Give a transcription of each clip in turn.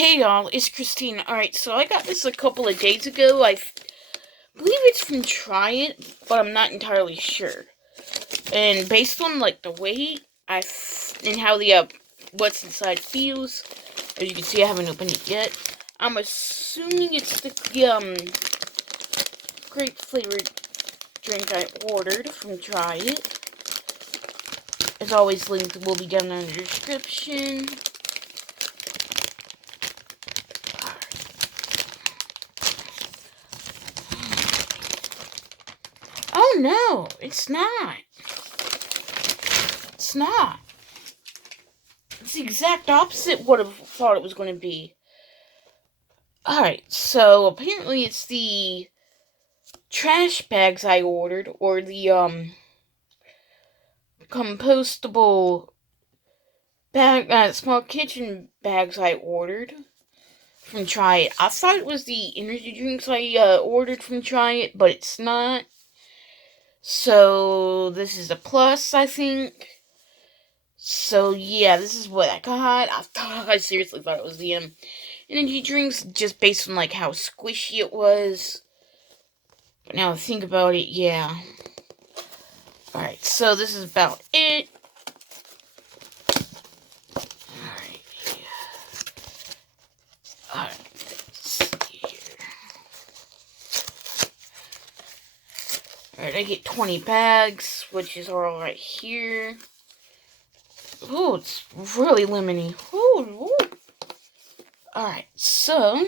Hey y'all, it's Christine. Alright, so I got this a couple of days ago. I believe it's from Tryit, but I'm not entirely sure. And based on like the weight, and how the what's inside feels, as you can see, I haven't opened it yet. I'm assuming it's the grape flavored drink I ordered from Tryit. As always, links will be down in the description. Oh no, it's not. It's not. It's the exact opposite what I thought it was going to be. Alright, so apparently it's the trash bags I ordered, or the compostable small kitchen bags I ordered from Tryit. I thought it was the energy drinks I ordered from Tryit, but it's not. So this is a plus, I think. So yeah, this is what I got. I seriously thought it was the energy drinks, just based on like how squishy it was. But now I think about it, yeah. Alright, so this is about it. Alright, let's see here. Alright, I get 20 bags, which is all right here. Ooh, it's really lemony. Ooh. Alright, so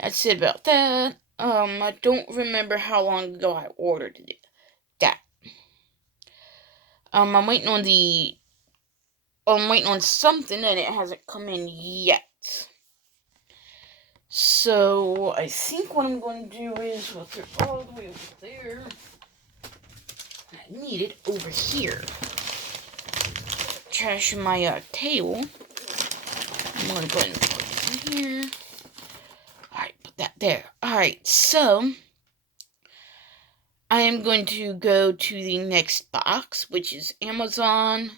that's it about that. I don't remember how long ago I ordered that. I'm waiting on something and it hasn't come in yet. So I think what I'm going to do is we'll put it all the way over there. I need it over here. Trash in my table. I'm going to go ahead and put it in here. Alright, put that there. Alright, so I am going to go to the next box, which is Amazon.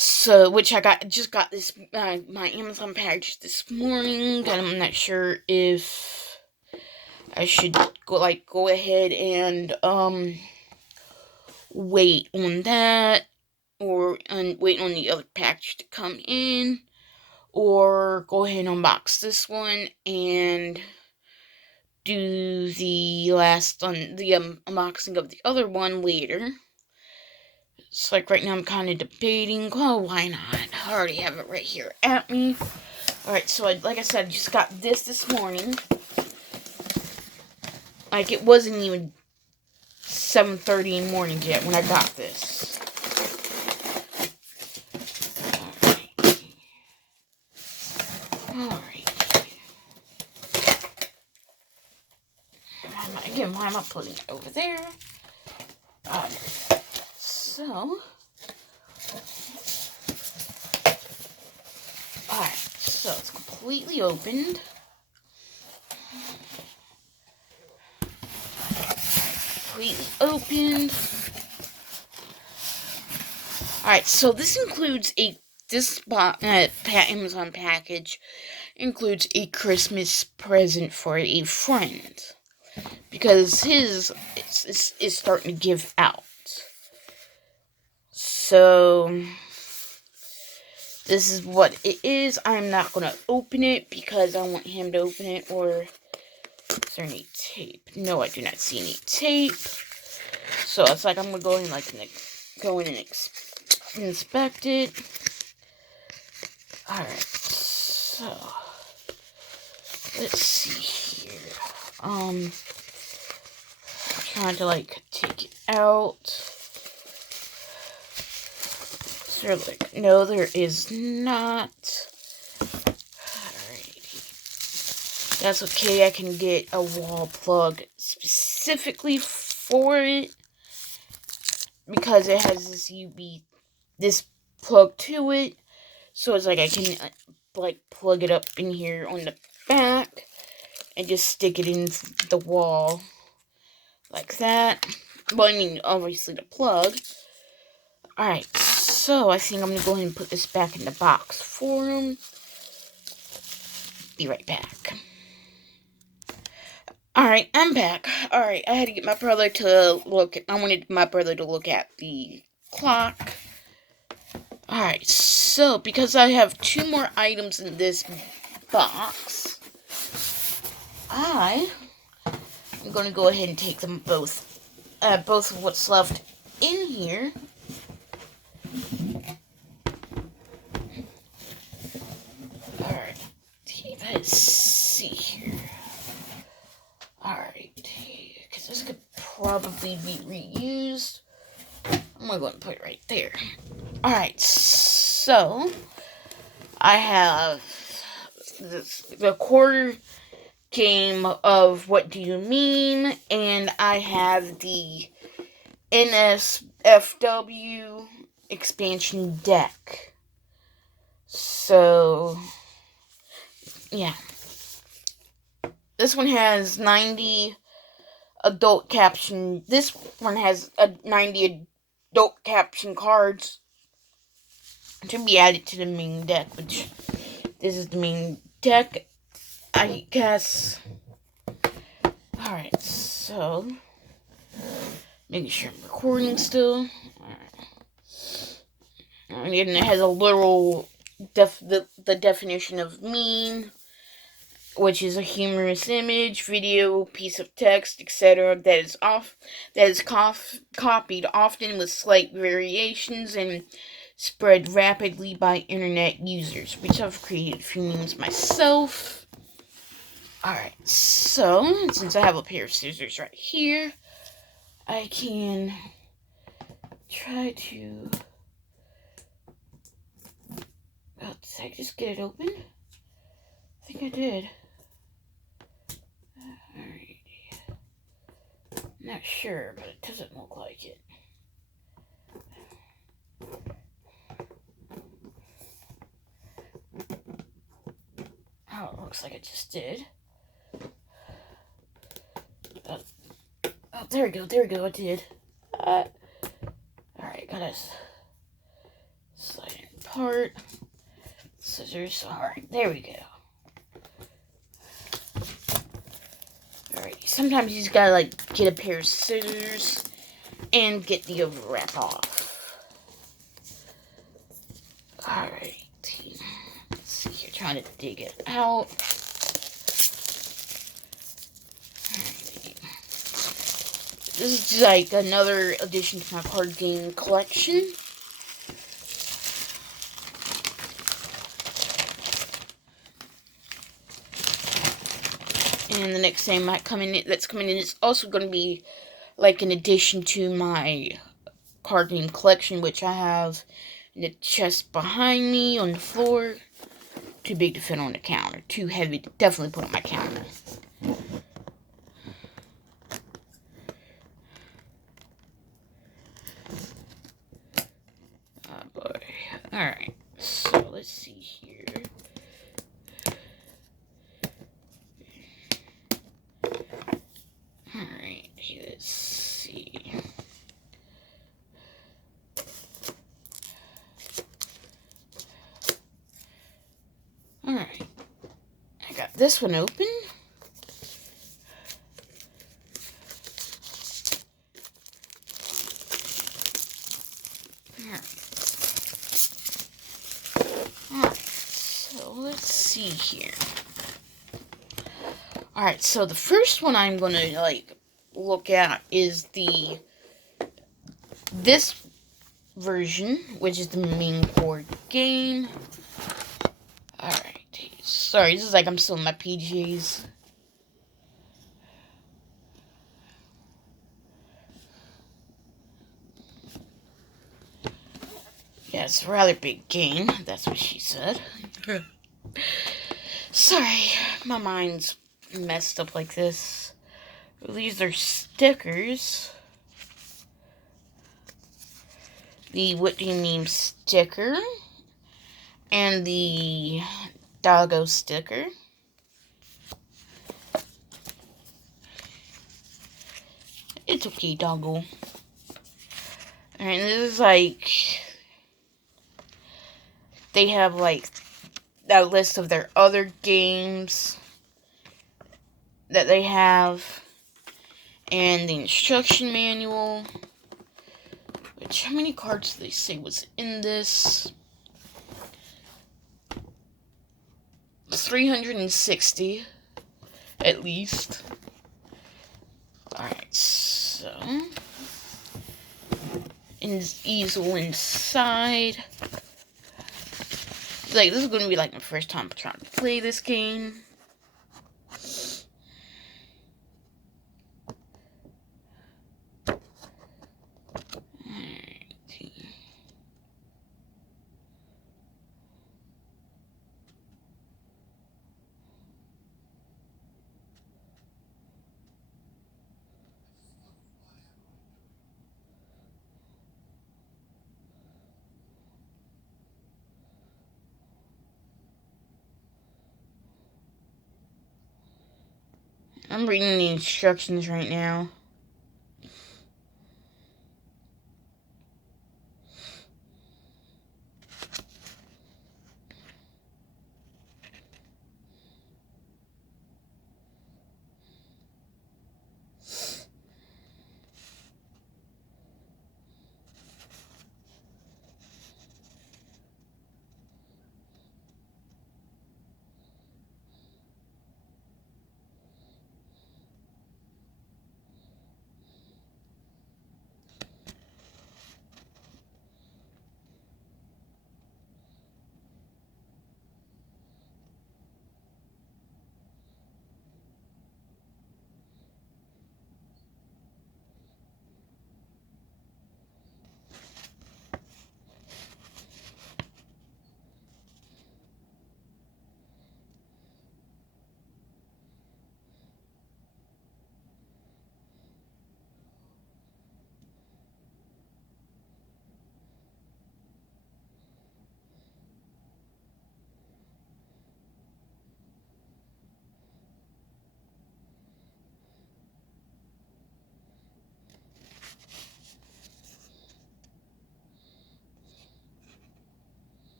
So, which I just got this, my Amazon package this morning, and I'm not sure if I should go ahead and, wait on that, or wait on the other package to come in, or go ahead and unbox this one, and do the unboxing of the other one later. It's like right now I'm kind of debating, oh, why not? I already have it right here at me. Alright, so like I said, I just got this morning. Like, it wasn't even 7:30 in the morning yet when I got this. Alright. Again, why am I putting it over there? So, alright, so it's completely opened. Completely opened. Alright, so this includes Amazon package includes a Christmas present for a friend, because his is starting to give out. So this is what it is. I'm not going to open it because I want him to open it. Or is there any tape? No, I do not see any tape. So it's like I'm going to go in and inspect it. Alright, so let's see here. I'm trying to take it out. So no, there is not. Alrighty. That's okay, I can get a wall plug specifically for it, because it has this plug to it. So it's like I can plug it up in here on the back and just stick it in the wall like that. Well, I mean, obviously the plug. Alright, so I think I'm going to go ahead and put this back in the box for him. Be right back. Alright, I'm back. Alright, I had to get my brother to look at, I wanted my brother to look at the clock. Alright, so, because I have 2 more items in this box, I'm going to go ahead and take them both of what's left in here. Alright, let's see here. Alright, because this could probably be reused. I'm going to put it right there. Alright, so I have the quarter game of What Do You Mean, and I have the NSFW expansion deck. So, yeah. This one has 90 adult caption. This one has 90 adult caption cards to be added to the main deck, which this is the main deck, I guess. Alright, so making sure I'm recording still. Alright. And it has a literal the definition of meme, which is a humorous image, video, piece of text, etc. that is copied often with slight variations and spread rapidly by internet users, which I've created a few memes myself. Alright, so since I have a pair of scissors right here, I can try to... Oh, did I just get it open? I think I did. Alright. Not sure, but it doesn't look like it. Oh, it looks like I just did. Oh, there we go, I did. Alright, gotta slide it apart. Scissors, alright, there we go. Alright, sometimes you just gotta, like, get a pair of scissors and get the overwrap off. Alright. Let's see here, trying to dig it out. This is like another addition to my card game collection. And the next thing that's coming in is also going to be like an addition to my card game collection, which I have in the chest behind me on the floor. Too big to fit on the counter. Too heavy to definitely put on my counter. Oh boy. Alright. So let's see here. Alright, let's see. Alright. I got this one open. Alright, so let's see here. Alright, so the first one I'm gonna, like, look at is this version, which is the main board game. Alright, sorry, this is like I'm still in my PJs. Yeah, it's a rather big game, that's what she said. Sorry, my mind's messed up like this. These are stickers. The What Do You Mean sticker. And the doggo sticker. It's okay, doggo. Alright, this is like... They have like a list of their other games that they have, and the instruction manual. Which, how many cards do they say was in this? 360, at least. Alright, so easel inside. Like, this is gonna be like my first time trying to play this game. I'm reading the instructions right now.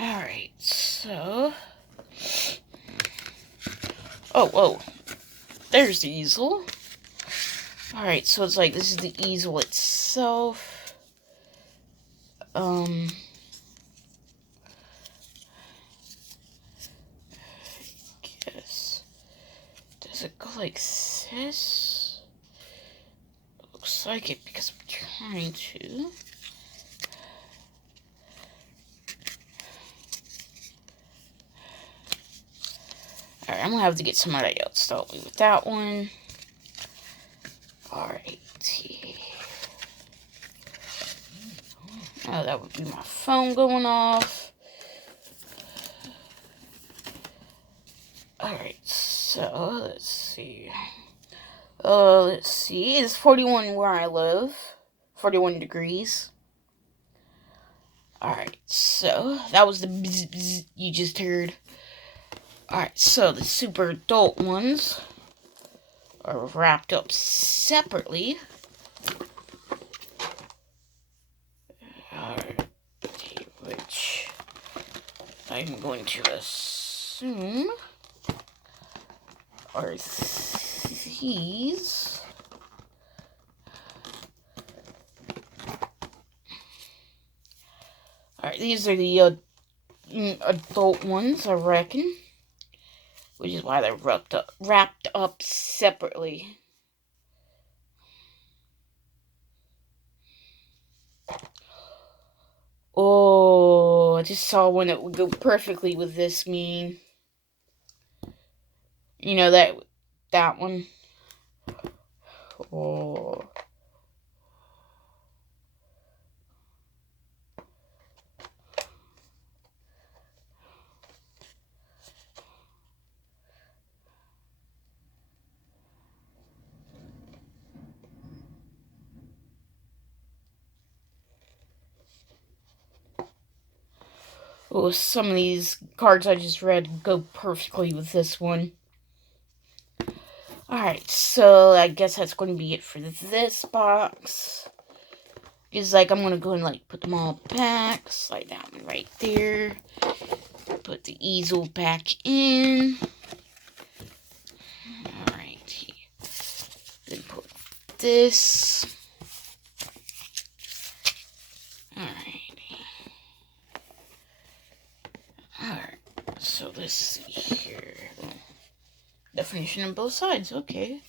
Alright, so... Oh, there's the easel. Alright, so it's like, this is the easel itself. Guess. Does it go like this? Looks like it, because I'm trying to. Alright, I'm gonna have to get somebody else to help me with that one. Alright. Oh, that would be my phone going off. Alright, so let's see. It's 41 where I live. 41 degrees. Alright, so that was the bzz, bzz you just heard. Alright, so the super adult ones are wrapped up separately. Alright, which I'm going to assume are these. Alright, these are the adult ones, I reckon. Which is why they're wrapped up separately. Oh, I just saw one that would go perfectly with this meme. You know, that one. Oh. Oh, some of these cards I just read go perfectly with this one. Alright, so I guess that's going to be it for this box. It's like I'm going to go and like put them all back, slide that one right there, put the easel back in. Alright, then put this. Alright, so let's see here. Definition on both sides, okay.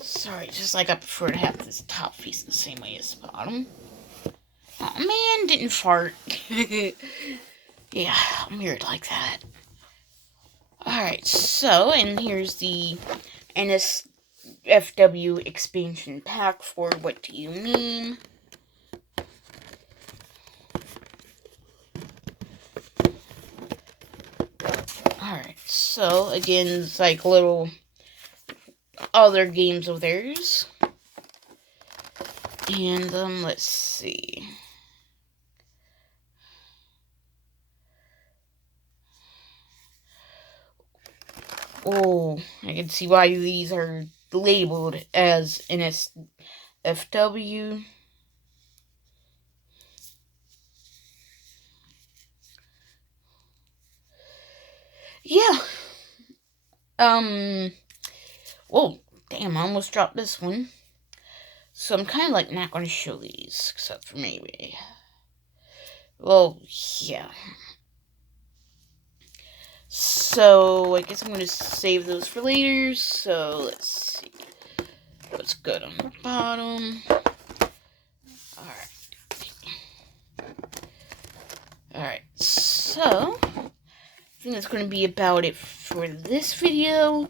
Sorry, just like I prefer to have this top piece the same way as the bottom. Oh man, didn't fart. Yeah, I'm weird like that. Alright, so, and here's the NSFW expansion pack for What Do You Mean? Alright, so, again, it's like little other games of theirs. And, let's see. Oh, I can see why these are labeled as NSFW. Yeah. Whoa, damn, I almost dropped this one. So I'm kind of like not going to show these, except for maybe. Well, yeah. So, I guess I'm going to save those for later. So, let's see what's good on the bottom. Alright, so I think that's going to be about it for this video.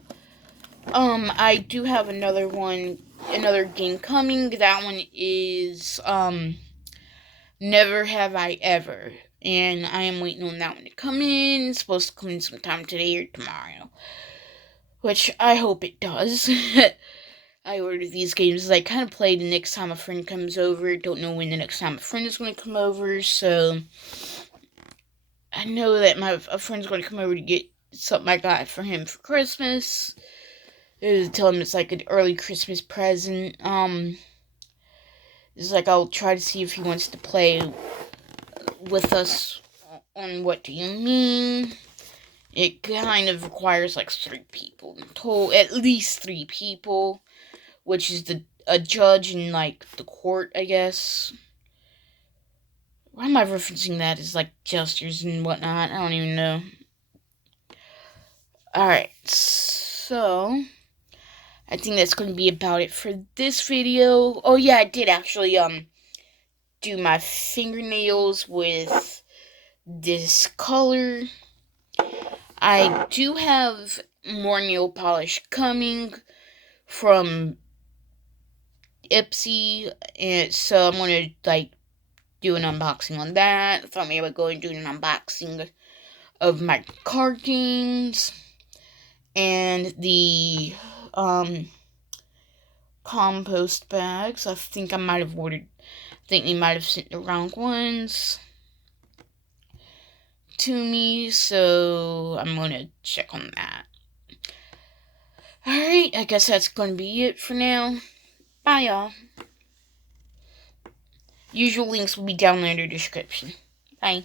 I do have another game coming. That one is, Never Have I Ever. And I am waiting on that one to come in. It's supposed to come in sometime today or tomorrow. Which I hope it does. I ordered these games. I kind of play the next time a friend comes over. Don't know when the next time a friend is going to come over. So, I know that a friend's going to come over to get something I got for him for Christmas. Tell him it's like an early Christmas present. It's like I'll try to see if he wants to play with us on What Do You Mean? It kind of requires like 3 people in total, at least 3 people, which is a judge and like the court, I guess. Why am I referencing that as like gestures and whatnot? I don't even know. Alright, so I think that's going to be about it for this video. Oh yeah, I did actually do my fingernails with this color. I do have more nail polish coming from Ipsy, and so I'm gonna like do an unboxing on that. I thought maybe I would go and do an unboxing of my card games and the compost bags. I think I might have ordered. I think they might have sent the wrong ones to me, so I'm gonna check on that. Alright, I guess that's gonna be it for now. Bye, y'all. Usual links will be down in the description. Bye.